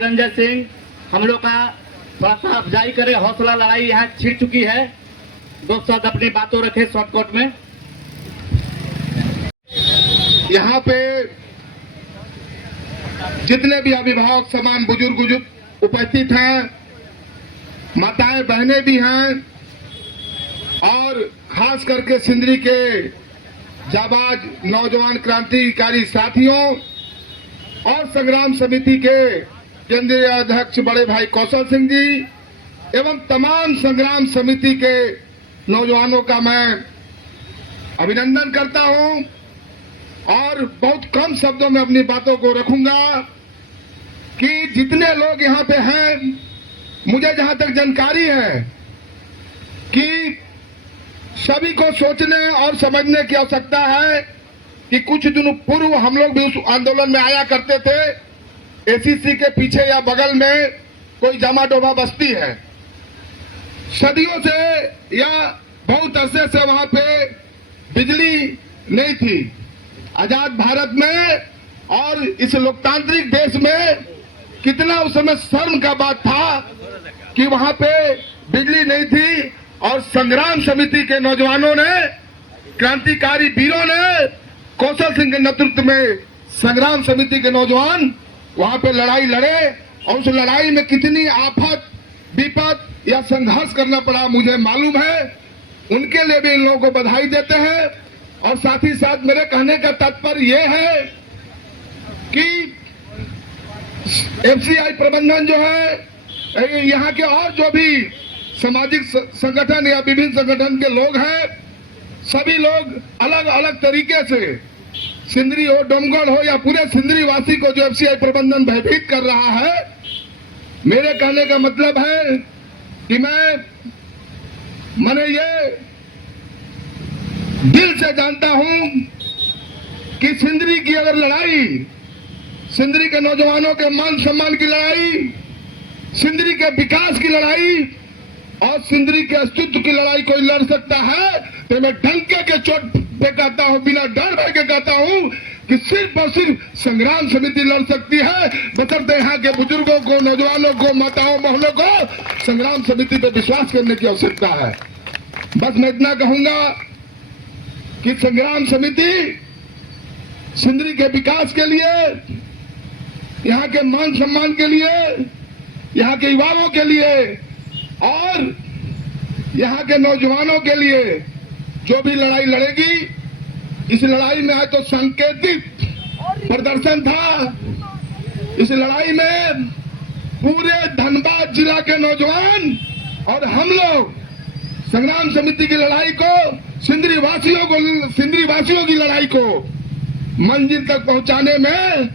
रंजय सिंह हम लोग का थोड़ा सा अफजाई करे, हौसला लड़ाई यहाँ छिड़ चुकी है। दो शब्द अपनी बातों रखे शॉर्टकट में। यहाँ पे जितने भी अभिभावक समान बुजुर्ग उपस्थित हैं, माताएं बहनें भी हैं, और खास करके सिंदरी के जाबाज नौजवान क्रांतिकारी साथियों और संग्राम समिति के केंद्रीय अध्यक्ष बड़े भाई कौशल सिंह जी एवं तमाम संग्राम समिति के नौजवानों का मैं अभिनंदन करता हूं और बहुत कम शब्दों में अपनी बातों को रखूंगा कि जितने लोग यहाँ पे हैं, मुझे जहां तक जानकारी है कि सभी को सोचने और समझने की आवश्यकता है कि कुछ दिनों पूर्व हम लोग भी उस आंदोलन में आया करते थे। एसीसी के पीछे या बगल में कोई जमा डोबा बस्ती है, सदियों से या बहुत अरसे से वहां पे बिजली नहीं थी। आजाद भारत में और इस लोकतांत्रिक देश में कितना उस समय शर्म का बात था कि वहां पे बिजली नहीं थी, और संग्राम समिति के नौजवानों ने, क्रांतिकारी वीरों ने, कौशल सिंह के नेतृत्व में संग्राम समिति के नौजवान वहां पे लड़ाई लड़े, और उस लड़ाई में कितनी आफत विपद या संघर्ष करना पड़ा मुझे मालूम है। उनके लिए भी इन लोगों को बधाई देते हैं। और साथ ही साथ मेरे कहने का तात्पर्य यह है कि एफसीआई प्रबंधन जो है, यहाँ के और जो भी सामाजिक संगठन या विभिन्न संगठन के लोग हैं, सभी लोग अलग अलग तरीके से सिंदरी हो, डोमगढ़ हो या पूरे सिंदरी वासी को जो एफसीआई प्रबंधन भयभीत कर रहा है, मेरे कहने का मतलब है कि मैंने ये दिल से जानता हूं कि सिंदरी की अगर लड़ाई, सिंदरी के नौजवानों के मान सम्मान की लड़ाई, सिंदरी के विकास की लड़ाई और सिंदरी के अस्तित्व की लड़ाई कोई लड़ सकता है, तो मैं डंके के चोट पे कहता हूं, बिना डर भय के कहता हूं कि सिर्फ और सिर्फ संग्राम समिति लड़ सकती है। बशर्ते यहाँ के बुजुर्गों को, नौजवानों को, माताओं बहनों को संग्राम समिति पे विश्वास करने की आवश्यकता है। बस मैं इतना कहूंगा कि संग्राम समिति सिंदरी के विकास के लिए, यहाँ के मान सम्मान के लिए, यहाँ के युवाओं के लिए और यहाँ के नौजवानों के लिए जो भी लड़ाई लड़ेगी, इस लड़ाई में आज तो सांकेतिक प्रदर्शन था। इस लड़ाई में पूरे धनबाद जिला के नौजवान और हम लोग संग्राम समिति की लड़ाई को, सिंदरी वासियों की लड़ाई को मंजिल तक पहुंचाने में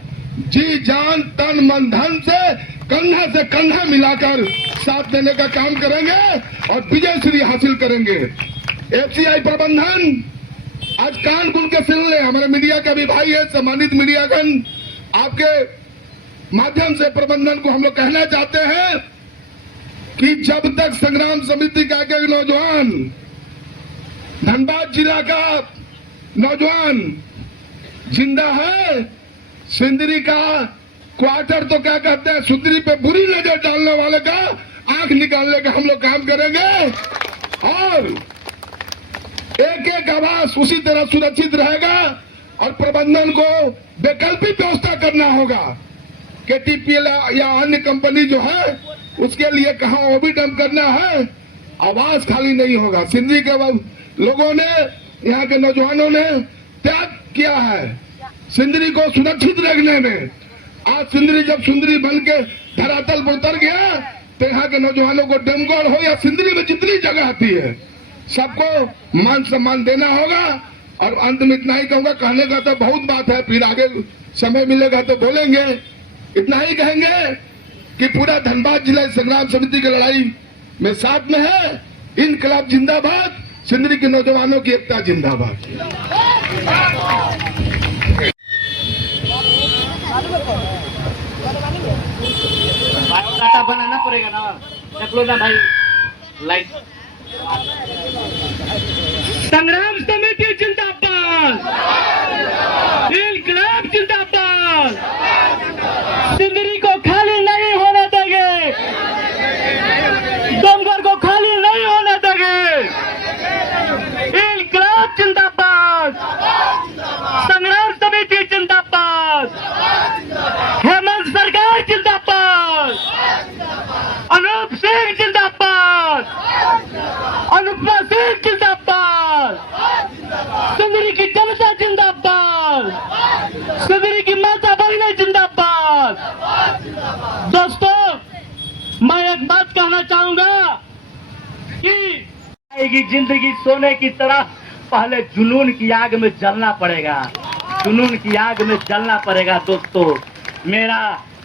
जी जान तन मन धन से कंधा मिलाकर साथ देने का काम करेंगे और विजय श्री हासिल करेंगे। एफसीआई प्रबंधन आज कान खुल के सुन ले, हमारे मीडिया का भी भाई है, सम्मानित मीडियागण, आपके माध्यम से प्रबंधन को हम लोग कहना चाहते हैं कि जब तक संग्राम समिति का एक नौजवान, धनबाद जिला का नौजवान जिंदा है, सिंदरी का क्वार्टर तो क्या कहते हैं, सुंदरी पे बुरी नजर डालने वाले का आंख निकालने का हम लोग काम करेंगे और एक एक आवास उसी तरह सुरक्षित रहेगा। और प्रबंधन को वैकल्पिक व्यवस्था करना होगा। केटीपीएल या अन्य कंपनी जो है उसके लिए कहाँ ओबीडम करना है, आवास खाली नहीं होगा। सिंदरी के लोगों ने, यहाँ के नौजवानों ने त्याग किया है सिंदरी को सुरक्षित रखने में। आज सिंदरी जब सुंदरी बन के धरातल पर उतर गया, तो यहाँ के नौजवानों को डोमगढ़ हो या सिंदरी में जितनी जगह आती है सबको मान सम्मान देना होगा। और अंत में इतना ही कहूंगा, कहने का तो बहुत बात है, फिर आगे समय मिलेगा तो बोलेंगे। इतना ही कहेंगे कि पूरा धनबाद जिला संग्राम समिति की लड़ाई में साथ में है। इनकलाब जिंदाबाद, सिंदरी के नौजवानों की एकता जिंदाबाद। बायोडाटा बनाना पड़ेगा ना, देख लो ना भाई लाइट। संग्राम समिति जिंदाबाद, इनकलाब जिंदाबाद, सिंदरी को खाली नहीं दोस्तों, मैं एक बात कहना चाहूंगा कि आएगी जिंदगी सोने की तरह, पहले जुनून की आग में जलना पड़ेगा, जुनून की आग में जलना पड़ेगा। दोस्तों, मेरा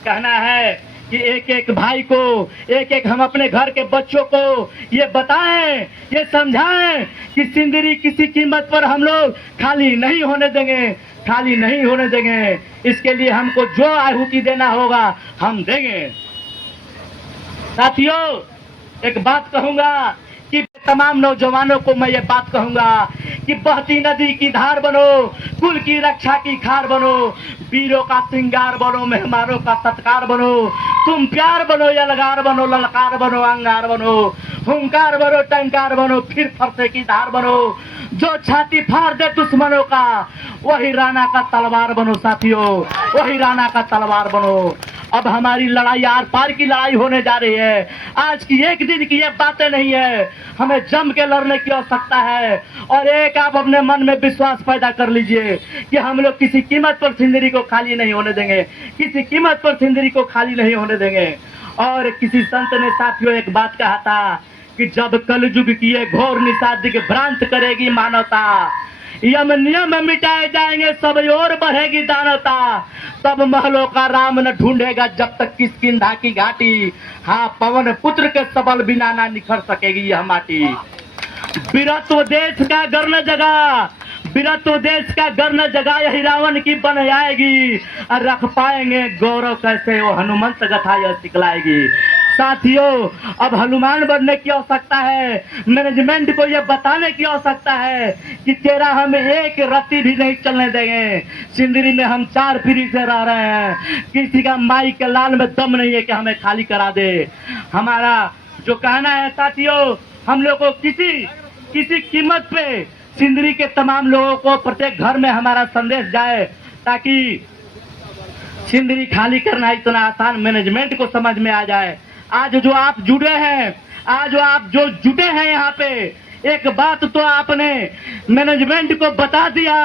कहना है कि एक एक भाई को, एक एक हम अपने घर के बच्चों को ये बताएं, ये समझाएं कि सिंदरी किसी कीमत पर हम लोग खाली नहीं होने देंगे, खाली नहीं होने देंगे। इसके लिए हमको जो आहुति देना होगा हम देंगे। साथियों, एक बात कहूंगा कि तमाम नौजवानों को मैं ये बात कहूंगा कि बहती नदी की धार बनो, कुल की रक्षा की खार बनो, वीरों का श्रृंगार बनो, मेहमानों का सत्कार बनो। तुम प्यार बनो, यलगार बनो, ललकार बनो, अंगार बनो, हुंकार बनो, टंकार बनो, फिर फरसे की धार बनो। जो छाती फाड़ दे दुश्मनों का, वही राणा का तलवार बनो। साथियों, वही राणा का तलवार बनो। अब हमारी लड़ाई आर पार की लड़ाई होने जा रही है। आज की एक दिन की ये बातें नहीं है, हमें जम के लड़ने की आवश्यकता है। और एक आप अपने मन में विश्वास पैदा कर लीजिए कि हम लोग किसी कीमत पर सिंदरी को खाली नहीं होने देंगे, किसी कीमत पर सिंदरी को खाली नहीं होने देंगे। और किसी संत ने साथियों एक बात कहा था कि जब कलयुग की ये घोर निशा दिग्भ्रांत करेगी मानवता, यम नियम मिटाए जाएंगे, सब और बढ़ेगी दानवता। तब महलों का राम न ढूंढेगा जब तक किष्किंधा की घाटी। हाँ, पवन पुत्र के सबल बिना ना निखर सकेगी यह माटी। वीरत्व देश का गर्न जगा, वीरत्व देश का गर्न जगा, यही रावण की बन आएगी। और रख पाएंगे गौरव कैसे, वो हनुमंत गथा यह सिखलाएगी। साथियों, अब हनुमान बनने की आवश्यकता है, मैनेजमेंट को यह बताने की आवश्यकता है कि तेरा हम एक रत्ती भी नहीं चलने देंगे। सिंदरी में हम 4 पीढ़ी से रह रहे हैं, किसी का माई के लाल में दम नहीं है कि हमें खाली करा दे। हमारा जो कहना है साथियों, हम लोग को किसी कीमत पे सिंदरी के तमाम लोगों को प्रत्येक घर में हमारा संदेश जाए, ताकि सिंदरी खाली करना इतना आसान मैनेजमेंट को समझ में आ जाए। आज जो आप जुड़े हैं, आज आप जो जुटे हैं यहाँ पे, एक बात तो आपने मैनेजमेंट को बता दिया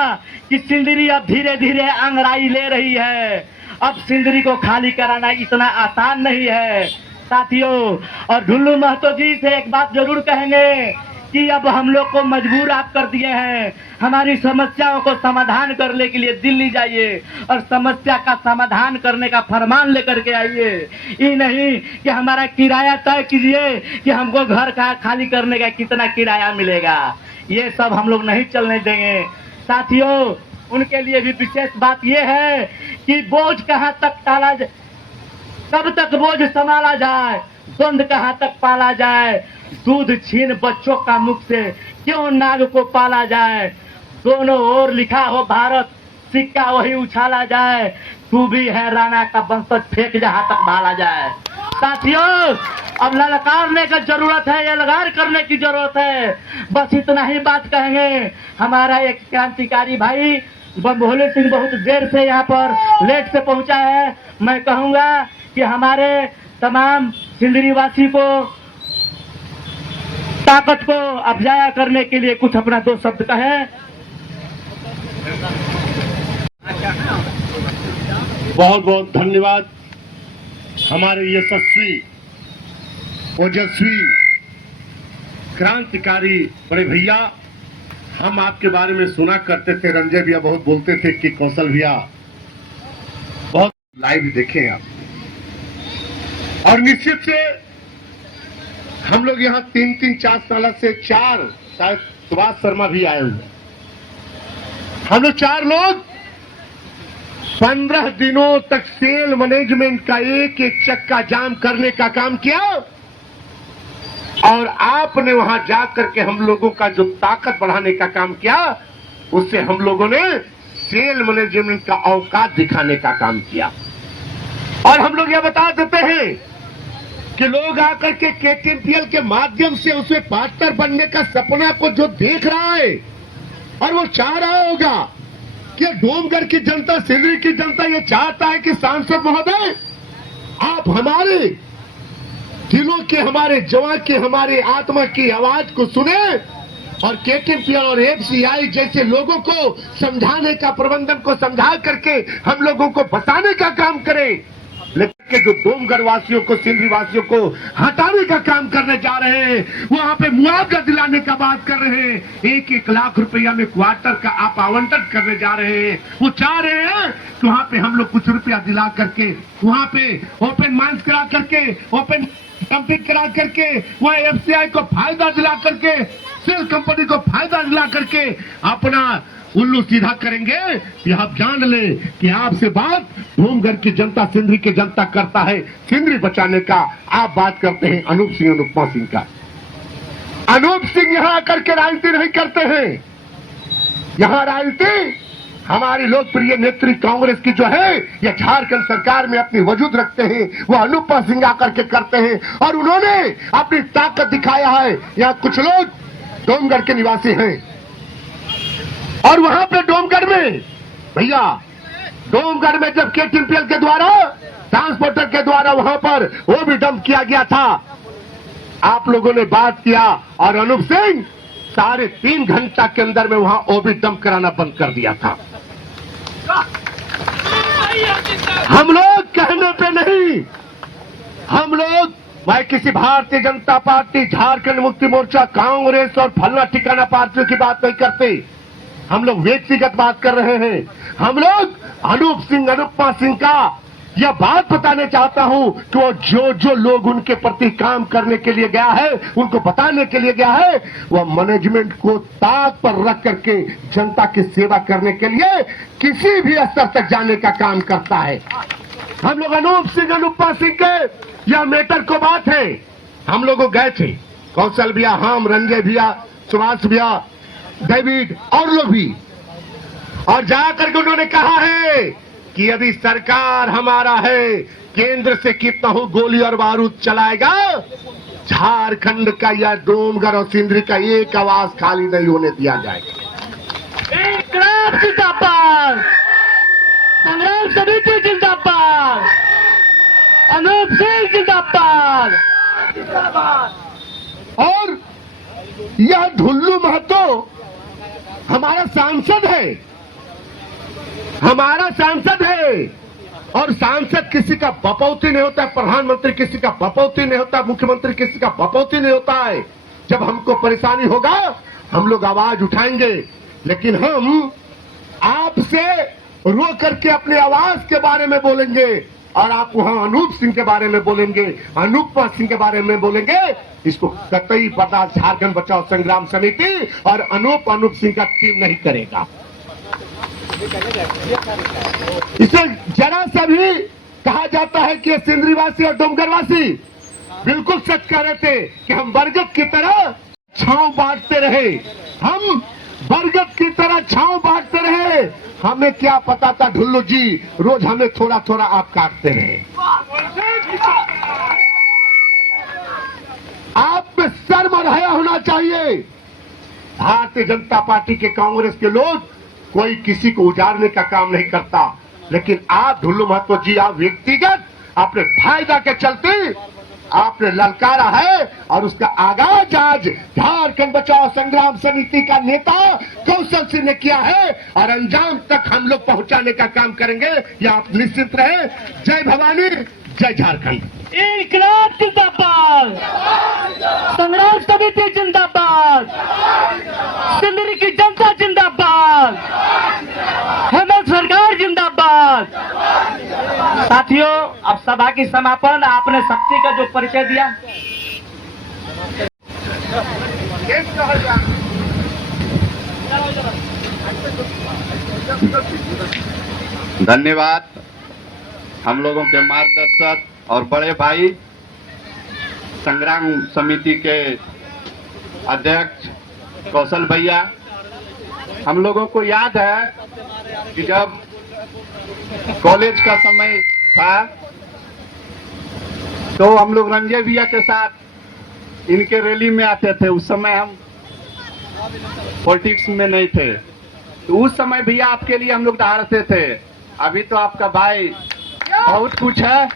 कि सिंदरी अब धीरे धीरे अंगड़ाई ले रही है। अब सिंदरी को खाली कराना इतना आसान नहीं है साथियों। और ढुल्लू महतो जी से एक बात जरूर कहेंगे कि अब हम लोग को मजबूर आप कर दिए हैं। हमारी समस्याओं को समाधान करने के लिए दिल्ली जाइए और समस्या का समाधान करने का फरमान लेकर के आइए। ये नहीं कि हमारा किराया तय कीजिए कि हमको घर का खाली करने का कितना किराया मिलेगा। ये सब हम लोग नहीं चलने देंगे साथियों। उनके लिए भी विशेष बात ये है कि बोझ कहाँ तक टाला जाए, कब तक बोझ संभाला जाए, द्वंद कहाँ तक पाला जाए, दूध छीन बच्चों का मुख से क्यों नाग को पाला जाए। दोनों ओर लिखा हो भारत, सिक्का वही उछाला जाए, तू भी है राणा का वंशज, फेंक जहां तक भाला जाए। साथियों, अब ललकारने का जरूरत है, यलगार करने की जरूरत है। बस इतना ही बात कहेंगे। हमारा एक क्रांतिकारी भाई भोले सिंह बहुत देर से यहाँ पर लेट से पहुंचा है। मैं कहूंगा कि हमारे तमाम सिंदरी वासी को ताकत को अफजाया करने के लिए कुछ अपना 2 शब्द कहें। बहुत बहुत धन्यवाद हमारे यशस्वी ओजस्वी क्रांतिकारी बड़े भैया। हम आपके बारे में सुना करते थे, रंजय भैया बहुत बोलते थे कि कौशल भैया बहुत लाइव देखे आप। और निश्चित से हम लोग यहाँ 3-4 साल से 4 शायद सुभाष शर्मा भी आए हुए, हम लोग 4 लोग 15 दिनों तक सेल मैनेजमेंट का एक एक चक्का जाम करने का काम किया। और आपने वहां जाकर के हम लोगों का जो ताकत बढ़ाने का काम किया, उससे हम लोगों ने सेल मैनेजमेंट का औकात दिखाने का काम किया। और हम लोग यह बता देते हैं कि लोग आकर के KTMPL के माध्यम से उसमें पार्टनर बनने का सपना को जो देख रहा है और वो चाह रहा होगा कि डोमगढ़ की जनता, सिंदरी की जनता ये चाहता है कि सांसद महोदय आप हमारे दिलों के, हमारे जवान के, हमारे आत्मा की आवाज को सुने और KTMPL और FCI जैसे लोगों को समझाने का, प्रबंधन को समझा करके हम लोगों को बचाने का काम करें। लेकिन के जो डोमगढ़ वासियों को, सिंधरी वासियों को हटाने का काम करने जा रहे हैं, वहां पे मुआवजा दिलाने का बात कर रहे हैं, 1-1 लाख रुपया में क्वार्टर का आप आवंटन करने जा रहे हैं। वो चाह रहे हैं कि वहां पे हम लोग कुछ रुपया दिला करके, वहां पे ओपन माइंस करा करके, ओपन कंप्लीट करा करके, वहां एफसीआई को फायदा दिला करके, सेल कंपनी को फायदा दिला करके अपना उल्लू सीधा करेंगे। कि आप जान ले कि आपसे बात डोमगढ़ की जनता, सिंधरी की जनता करता है सिंधरी बचाने का। आप बात करते हैं अनूप सिंह, अनुपमा सिंह का। अनूप सिंह यहां आकर के राजनीति नहीं करते हैं। यहां राजनीति हमारी लोकप्रिय नेत्री कांग्रेस की जो है, यह झारखंड सरकार में अपनी वजूद रखते हैं, वो अनुपमा सिंह आकर के करते हैं और उन्होंने अपनी ताकत दिखाया है। यहाँ कुछ लोग डोमगढ़ के निवासी हैं और वहां पे डोमगढ़ में भैया, डोमगढ़ में जब KTPL के द्वारा, ट्रांसपोर्टर के द्वारा वहां पर वो भी डंप किया गया था, आप लोगों ने बात किया और अनूप सिंह 3.5 घंटा के अंदर में वहां वो भी डंप कराना बंद कर दिया था। हम लोग कहने पे नहीं, हम लोग, मैं किसी भारतीय जनता पार्टी, झारखंड मुक्ति मोर्चा, कांग्रेस और फलना ठिकाना पार्टियों की बात नहीं करते। हम लोग व्यक्तिगत बात कर रहे हैं। हम लोग अनूप सिंह, अनुपमा सिंह का यह बात बताने चाहता हूं कि वो जो लोग उनके प्रति काम करने के लिए गया है, उनको बताने के लिए गया है, वह मैनेजमेंट को ताक पर रख करके जनता की सेवा करने के लिए किसी भी स्तर तक जाने का काम करता है। हम लोग अनूप सिंह, अनुपमा सिंह के यह मैटर को बात है। हम लोग गए थे, कौशल भैया, हम, रंजय भैया, सुभाष भैया, डेविड और लोग भी, और जाकर के उन्होंने कहा है कि यदि सरकार हमारा है, केंद्र से कितना हो गोली और बारूद चलाएगा, झारखंड का या डोमगढ़ और सिंधरी का एक आवाज खाली नहीं होने दिया जाएगा। इंकलाब जिंदाबाद, संग्राम समिति जिंदाबाद, अनूप सिंह जिंदाबाद। और यह ढुल्लू महतो हमारा सांसद है, हमारा सांसद है, और सांसद किसी का बपौती नहीं होता है, प्रधानमंत्री किसी का बपौती नहीं होता, मुख्यमंत्री किसी का बपौती नहीं होता है। जब हमको परेशानी होगा हम लोग आवाज उठाएंगे, लेकिन हम आपसे रो करके अपनी आवाज के बारे में बोलेंगे और आप वहां अनूप सिंह के बारे में बोलेंगे, अनुपमा सिंह के बारे में बोलेंगे, इसको कतई बर्दाश्त झारखंड बचाओ संग्राम समिति और अनूप सिंह का टीम नहीं करेगा। इसे जरा सा भी कहा जाता है कि सिंधरी वासी और डोमगढ़ वासी बिल्कुल सच कह रहे थे कि हम बरगद की तरह छांव बांटते रहे, हम बरगद की तरह छांव बांटते रहे। हमें क्या पता था ढुल्लू जी, रोज हमें थोड़ा थोड़ा आप काटते रहे। आप में शर्म और हया होना चाहिए। भारतीय जनता पार्टी के, कांग्रेस के लोग कोई किसी को उजाड़ने का काम नहीं करता, लेकिन आप ढुल्लू महतो जी, आप व्यक्तिगत अपने फायदा के चलते आपने ललकारा है और उसका आगाज आज झारखंड बचाओ संग्राम समिति का नेता कौशल सिंह ने किया है और अंजाम तक हम लोग पहुंचाने का काम करेंगे। ये आप निश्चित रहे। जय भवानी, जय झारखंड। इंकलाब जिंदाबाद, संग्राम समिति जिंदाबाद, सिंधरी की जनता जिंदाबाद, हेमंत सरकार जिंदाबाद। साथियों, अब सभा की समापन। आपने शक्ति का जो परिचय दिया, धन्यवाद हम लोगों के मार्गदर्शक और बड़े भाई संग्राम समिति के अध्यक्ष कौशल भैया। हम लोगों को याद है कि जब कॉलेज का समय था तो हम लोग रंजय भैया के साथ इनके रैली में आते थे। उस समय हम पॉलिटिक्स में नहीं थे, तो उस समय भैया आपके लिए हम लोग दहाड़ते थे। अभी तो आपका भाई बहुत कुछ है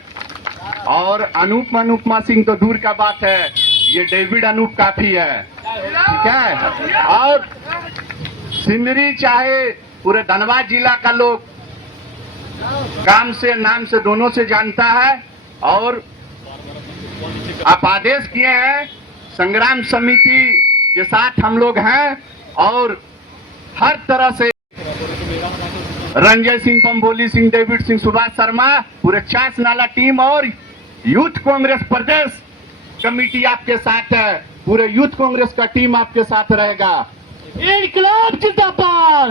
और अनुपमा सिंह तो दूर का बात है, ये डेविड अनूप काफी है, ठीक है। और सिंधरी चाहे पूरे धनबाद जिला का लोग काम से, नाम से, दोनों से जानता है और आप आदेश किए हैं, संग्राम समिति के साथ हम लोग हैं और हर तरह से रंजय सिंह, पंबोली सिंह, डेविड सिंह, सुभाष शर्मा, पूरे 4 नाला टीम और यूथ कांग्रेस प्रदेश कमेटी आपके साथ है। पूरे यूथ कांग्रेस का टीम आपके साथ रहेगा। इनकलाब जिंदाबाद,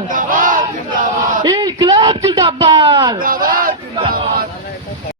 इनकलाब जिंदाबाद।